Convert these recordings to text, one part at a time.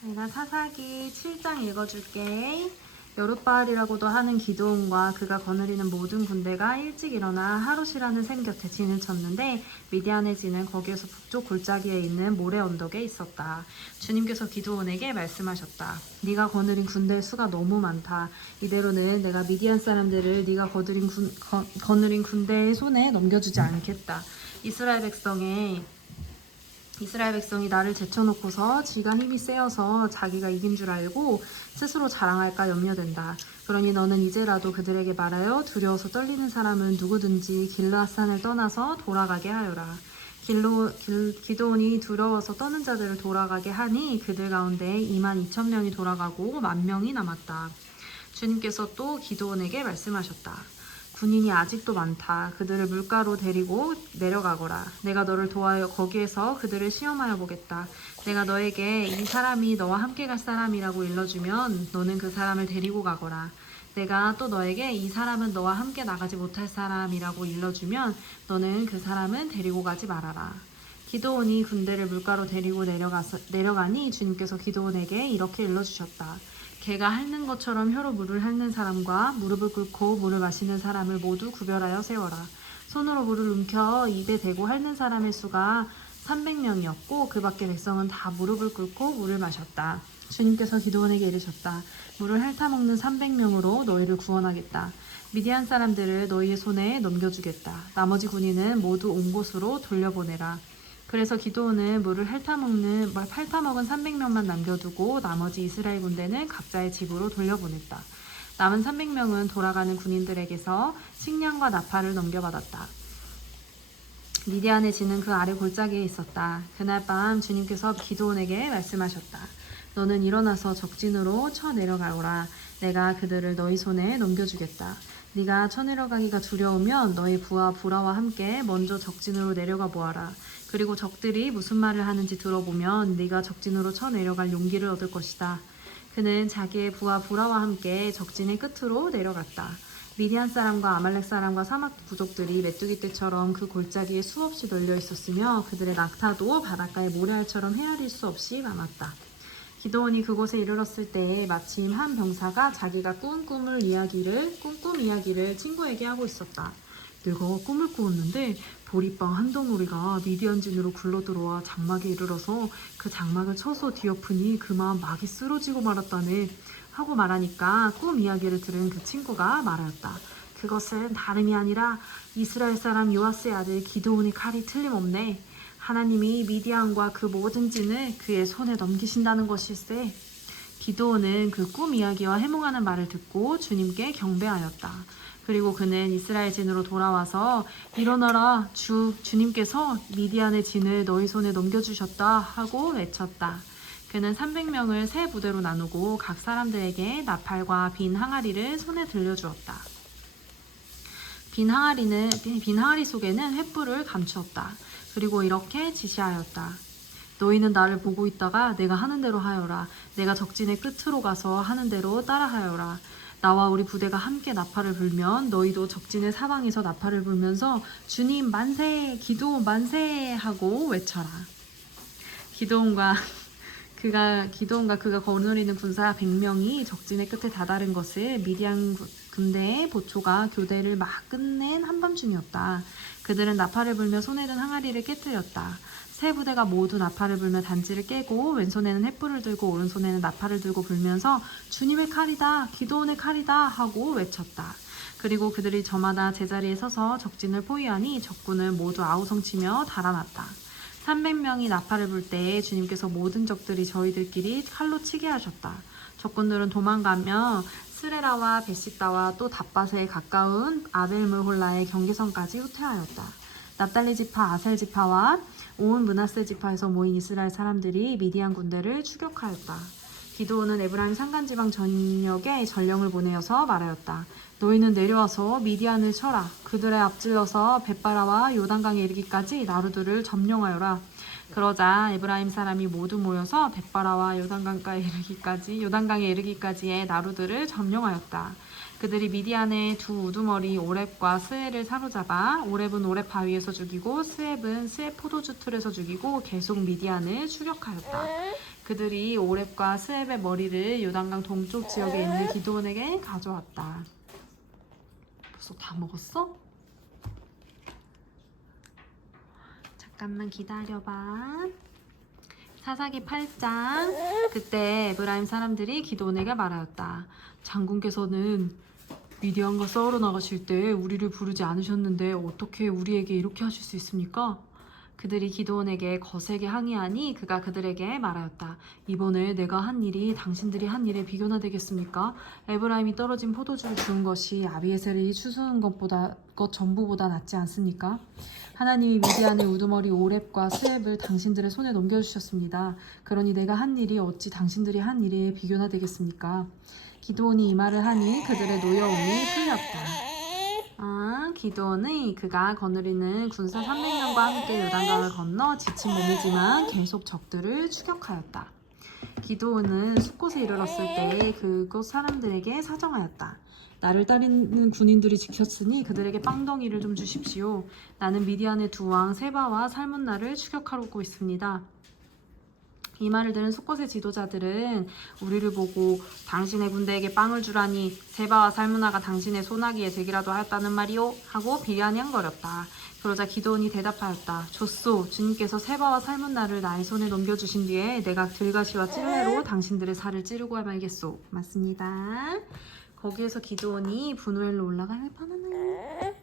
내가 사사기 7장 읽어줄게. 여룻바알이라고도 하는 기드온과 그가 거느리는 모든 군대가 일찍 일어나 하롯이라는 샘 곁에 진을 쳤는데 미디안의 진은 거기에서 북쪽 골짜기에 있는 모래 언덕에 있었다. 주님께서 기드온에게 말씀하셨다. 네가 거느린 군대의 수가 너무 많다. 이대로는 내가 미디안 사람들을 네가 거느린 군대의 손에 넘겨주지 않겠다. 이스라엘 백성이 나를 제쳐놓고서 지가 힘이 세어서 자기가 이긴 줄 알고 스스로 자랑할까 염려된다. 그러니 너는 이제라도 그들에게 말하여 두려워서 떨리는 사람은 누구든지 길르앗산을 떠나서 돌아가게 하여라. 기드온이 두려워서 떠는 자들을 돌아가게 하니 그들 가운데 22,000명이 돌아가고 10,000명이 남았다. 주님께서 또 기드온에게 말씀하셨다. 군인이 아직도 많다. 그들을 물가로 데리고 내려가거라. 내가 너를 도와여 거기에서 그들을 시험하여 보겠다. 내가 너에게 이 사람이 너와 함께 갈 사람이라고 일러주면 너는 그 사람을 데리고 가거라. 내가 또 너에게 이 사람은 너와 함께 나가지 못할 사람이라고 일러주면 너는 그 사람은 데리고 가지 말아라. 기드온이 군대를 물가로 데리고 내려가니 주님께서 기드온에게 이렇게 일러주셨다. 개가 핥는 것처럼 혀로 물을 핥는 사람과 무릎을 꿇고 물을 마시는 사람을 모두 구별하여 세워라. 손으로 물을 움켜 입에 대고 핥는 사람의 수가 300명이었고 그 밖의 백성은 다 무릎을 꿇고 물을 마셨다. 주님께서 기드온에게 이르셨다. 물을 핥아먹는 300명으로 너희를 구원하겠다. 미디안 사람들을 너희의 손에 넘겨주겠다. 나머지 군인은 모두 온 곳으로 돌려보내라. 그래서 기드온은 물을 핥아먹은 300명만 남겨두고 나머지 이스라엘 군대는 각자의 집으로 돌려보냈다. 남은 300명은 돌아가는 군인들에게서 식량과 나팔을 넘겨받았다. 미디안의 진은 그 아래 골짜기에 있었다. 그날 밤 주님께서 기드온에게 말씀하셨다. 너는 일어나서 적진으로 쳐내려가오라. 내가 그들을 너희 손에 넘겨주겠다. 네가 쳐내려가기가 두려우면 너희 부하 부라와 함께 먼저 적진으로 내려가 보아라. 그리고 적들이 무슨 말을 하는지 들어보면 네가 적진으로 쳐내려갈 용기를 얻을 것이다. 그는 자기의 부하 부라와 함께 적진의 끝으로 내려갔다. 미디안 사람과 아말렉 사람과 사막 부족들이 메뚜기 떼처럼 그 골짜기에 수없이 널려 있었으며 그들의 낙타도 바닷가의 모래알처럼 헤아릴 수 없이 많았다. 기드온이 그곳에 이르렀을 때에 마침 한 병사가 자기가 꾼 꿈 이야기를 친구에게 하고 있었다. 내가 꿈을 꾸었는데 보리빵 한 덩어리가 미디안진으로 굴러들어와 장막에 이르러서 그 장막을 쳐서 뒤엎으니 그만 막이 쓰러지고 말았다네 하고 말하니까 꿈 이야기를 들은 그 친구가 말하였다. 그것은 다름이 아니라 이스라엘 사람 요아스의 아들 기드온의 칼이 틀림없네. 하나님이 미디안과 그 모든 진을 그의 손에 넘기신다는 것일세. 기드온은 그 꿈 이야기와 해몽하는 말을 듣고 주님께 경배하였다. 그리고 그는 이스라엘 진으로 돌아와서 일어나라, 주님께서 미디안의 진을 너희 손에 넘겨주셨다 하고 외쳤다. 그는 300명을 세 부대로 나누고 각 사람들에게 나팔과 빈 항아리를 손에 들려주었다. 빈 항아리 속에는 횃불을 감추었다. 그리고 이렇게 지시하였다. 너희는 나를 보고 있다가 내가 하는 대로 하여라. 내가 적진의 끝으로 가서 하는 대로 따라하여라. 나와 우리 부대가 함께 나팔을 불면 너희도 적진의 사방에서 나팔을 불면서 주님 만세, 기드온 만세 하고 외쳐라. 기드온과 그가 거느리는 군사 100명이 적진의 끝에 다다른 것을 미디안 군대의 보초가 교대를 막 끝낸 한밤중이었다. 그들은 나팔을 불며 손에 든 항아리를 깨뜨렸다. 세 부대가 모두 나팔을 불며 단지를 깨고 왼손에는 횃불을 들고 오른손에는 나팔을 들고 불면서 주님의 칼이다, 기드온의 칼이다 하고 외쳤다. 그리고 그들이 저마다 제자리에 서서 적진을 포위하니 적군을 모두 아우성치며 달아났다. 300명이 나팔을 불 때에 주님께서 모든 적들이 저희들끼리 칼로 치게 하셨다. 적군들은 도망가며 스레라와 베시다와 또 답밭에 가까운 아벨물홀라의 경계선까지 후퇴하였다. 납달리 지파, 아셀 지파와 온 므낫세 지파에서 모인 이스라엘 사람들이 미디안 군대를 추격하였다. 기드온은 에브라임 산간지방 전역에 전령을 보내어서 말하였다. 너희는 내려와서 미디안을 쳐라. 그들의 앞질러서 벳바라와 요단강에 이르기까지 나루들을 점령하여라. 그러자 에브라임 사람이 모두 모여서 벳바라와 요단강에 이르기까지의 나루들을 점령하였다. 그들이 미디안의 두 우두머리 오렙과 스엘을 사로잡아 오렙은 오렙 바위에서 죽이고 스엘은 스엘 포도주 틀에서 죽이고 계속 미디안을 추격하였다. 그들이 오렙과 스웹의 머리를 요단강 동쪽 지역에 있는 기드온에게 가져왔다. 벌써 다 먹었어? 잠깐만 기다려봐. 사사기 8장. 그때 에브라임 사람들이 기드온에게 말하였다. 장군께서는 미디안과 싸우러 나가실 때 우리를 부르지 않으셨는데 어떻게 우리에게 이렇게 하실 수 있습니까? 그들이 기드온에게 거세게 항의하니 그가 그들에게 말하였다. 이번에 내가 한 일이 당신들이 한 일에 비교나 되겠습니까? 에브라임이 떨어진 포도주를 주운 것이 아비에셀이 추수한 것 전부보다 낫지 않습니까? 하나님이 미디안의 우두머리 오렙과 스웹을 당신들의 손에 넘겨주셨습니다. 그러니 내가 한 일이 어찌 당신들이 한 일에 비교나 되겠습니까? 기드온이 이 말을 하니 그들의 노여움이 풀렸다. 기드온의 그가 거느리는 군사 300명과 함께 요단강을 건너 지친 몸이지만 계속 적들을 추격하였다. 기드온은 숫곳에 이르렀을 때 그곳 사람들에게 사정하였다. 나를 따르는 군인들이 지켰으니 그들에게 빵덩이를 좀 주십시오. 나는 미디안의 두 왕 세바와 살문나를 추격하고 있습니다. 이 말을 들은 숫곳의 지도자들은 우리를 보고 당신의 군대에게 빵을 주라니 세바와 살무나가 당신의 소나기에 되기라도 하였다는 말이오? 하고 비아냥거렸다. 그러자 기드온이 대답하였다. 좋소. 주님께서 세바와 살문나를 나의 손에 넘겨주신 뒤에 내가 들가시와 찔레로 당신들의 살을 찌르고 말겠소. 맞습니다. 거기에서 기드온이 분우엘로 올라갈 뻔하나요?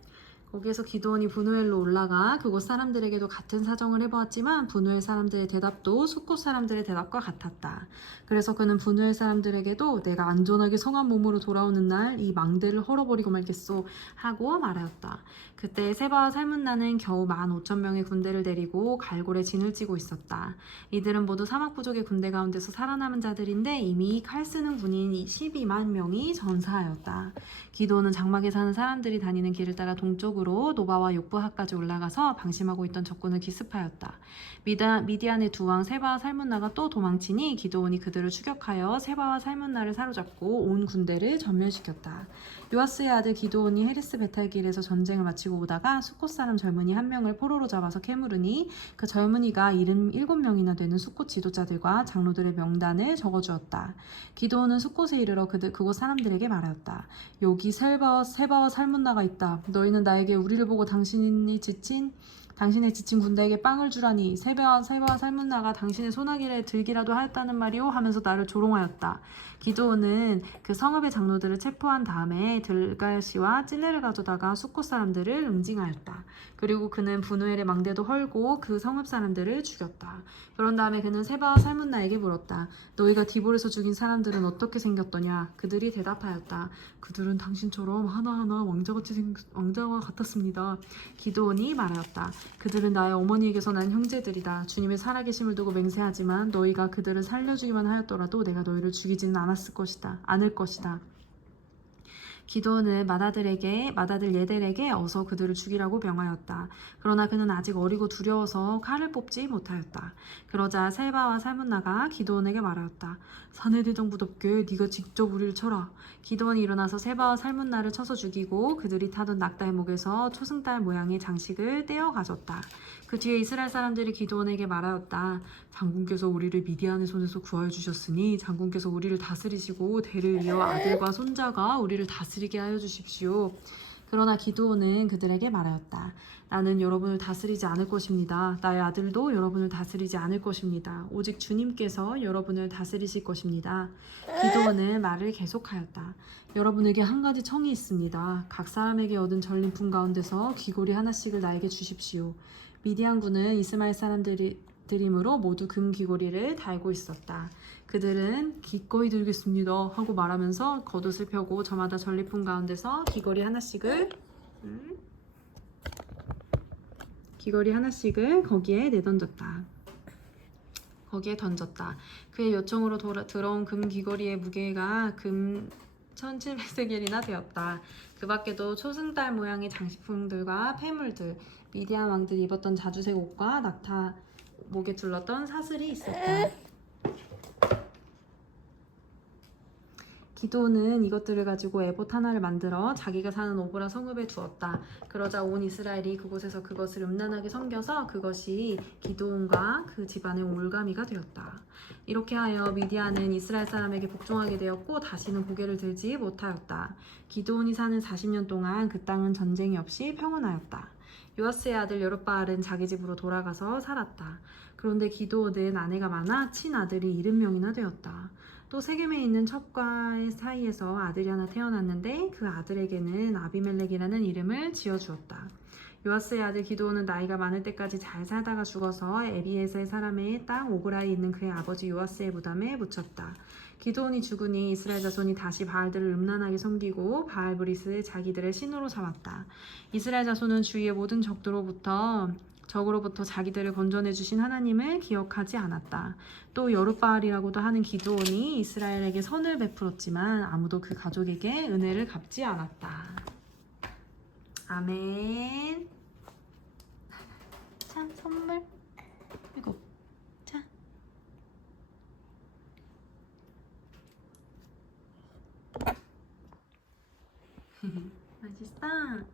거기에서 기드온이 분우엘로 올라가 그곳 사람들에게도 같은 사정을 해보았지만 분우엘 사람들의 대답도 숫곳 사람들의 대답과 같았다. 그래서 그는 분우엘 사람들에게도 내가 안전하게 성한 몸으로 돌아오는 날 이 망대를 헐어버리고 말겠소 하고 말하였다. 그때 세바와 살문나는 겨우 15,000명의 군대를 데리고 갈골에 진을 치고 있었다. 이들은 모두 사막 부족의 군대 가운데서 살아남은 자들인데 이미 칼 쓰는 군인 12만 명이 전사하였다. 기드온은 장막에 사는 사람들이 다니는 길을 따라 동쪽으로 노바와 욕부하까지 올라가서 방심하고 있던 적군을 기습하였다. 미디안의 두 왕 세바와 살문나가 또 도망치니 기드온이 그들을 추격하여 세바와 살문나를 사로잡고 온 군대를 전멸시켰다. 요아스의 아들 기드온이 헤리스 베탈길에서 전쟁을 마치고 오다가 숫곳 사람 젊은이 한 명을 포로로 잡아서 캐물으니 그 젊은이가 77명이나 되는 숫곳 지도자들과 장로들의 명단을 적어주었다. 기드온은 숫곳에 이르러 그곳 사람들에게 말하였다. 여기 세바와 살문나가 있다. 너희는 나에게 우리를 보고 당신의 지친 군대에게 빵을 주라니 세바와 살문나가 당신의 소나기를 들기라도 하였다는 말이오 하면서 나를 조롱하였다. 기드온은 그 성읍의 장로들을 체포한 다음에 들가시와 찔레를 가져다가 숫곳 사람들을 응징하였다. 그리고 그는 분우엘의 망대도 헐고 그 성읍 사람들을 죽였다. 그런 다음에 그는 세바와 살문나에게 물었다. 너희가 디볼에서 죽인 사람들은 어떻게 생겼더냐? 그들이 대답하였다. 그들은 당신처럼 하나하나 왕자와 같았습니다. 기드온이 말하였다. 그들은 나의 어머니에게서 난 형제들이다. 주님의 살아계심을 두고 맹세하지만 너희가 그들을 살려주기만 하였더라도 내가 너희를 죽이지는 않을 것이다. 기드온은 맏아들 예델에게 어서 그들을 죽이라고 명하였다. 그러나 그는 아직 어리고 두려워서 칼을 뽑지 못하였다. 그러자 세바와 살문나가 기드온에게 말하였다. 사내대장부답게 네가 직접 우리를 쳐라. 기드온이 일어나서 세바와 살문나를 쳐서 죽이고 그들이 타던 낙타의 목에서 초승달 모양의 장식을 떼어 가졌다. 그 뒤에 이스라엘 사람들이 기드온에게 말하였다. 장군께서 우리를 미디안의 손에서 구하여 주셨으니 장군께서 우리를 다스리시고 대를 이어 아들과 손자가 우리를 다스리게 하여 주십시오. 그러나 기드온은 그들에게 말하였다. 나는 여러분을 다스리지 않을 것입니다. 나의 아들도 여러분을 다스리지 않을 것입니다. 오직 주님께서 여러분을 다스리실 것입니다. 기드온은 말을 계속하였다. 여러분에게 한 가지 청이 있습니다. 각 사람에게 얻은 전리품 가운데서 귀고리 하나씩을 나에게 주십시오. 미디안군은 이스마엘 사람들이므로 모두 금 귀고리를 달고 있었다. 그들은 기꺼이 들겠습니다 하고 말하면서 겉옷을 펴고 저마다 전리품 가운데서 귀걸이 하나씩을 거기에 던졌다. 그의 요청으로 들어온 금 귀걸이의 무게가 금 1700세겔이나 되었다. 그 밖에도 초승달 모양의 장식품들과 폐물들, 미디안 왕들이 입었던 자주색 옷과 낙타 목에 둘렀던 사슬이 있었다. 기도는 이것들을 가지고 에봇 하나를 만들어 자기가 사는 오브라 성읍에 두었다. 그러자 온 이스라엘이 그곳에서 그것을 음란하게 섬겨서 그것이 기도온과 그 집안의 올가미가 되었다. 이렇게 하여 미디안은 이스라엘 사람에게 복종하게 되었고 다시는 고개를 들지 못하였다. 기도온이 사는 40년 동안 그 땅은 전쟁이 없이 평온하였다. 요아스의 아들 여룻바알은 자기 집으로 돌아가서 살았다. 그런데 기도온은 아내가 많아 친아들이 70명이나 되었다. 또 세겜에 있는 첩과의 사이에서 아들이 하나 태어났는데 그 아들에게는 아비멜렉이라는 이름을 지어주었다. 요아스의 아들 기드온은 나이가 많을 때까지 잘 살다가 죽어서 에비에셀 사람의 땅 오브라에 있는 그의 아버지 요아스의 무덤에 묻혔다. 기드온이 죽으니 이스라엘 자손이 다시 바알들을 음란하게 섬기고 바알브리스를 자기들의 신으로 삼았다. 이스라엘 자손은 주위의 모든 적으로부터 자기들을 건져내 주신 하나님을 기억하지 않았다. 또 여룻바알이라고도 하는 기드온이 이스라엘에게 선을 베풀었지만 아무도 그 가족에게 은혜를 갚지 않았다. 아멘. 자, 선물. 이거. 자. 맛있어.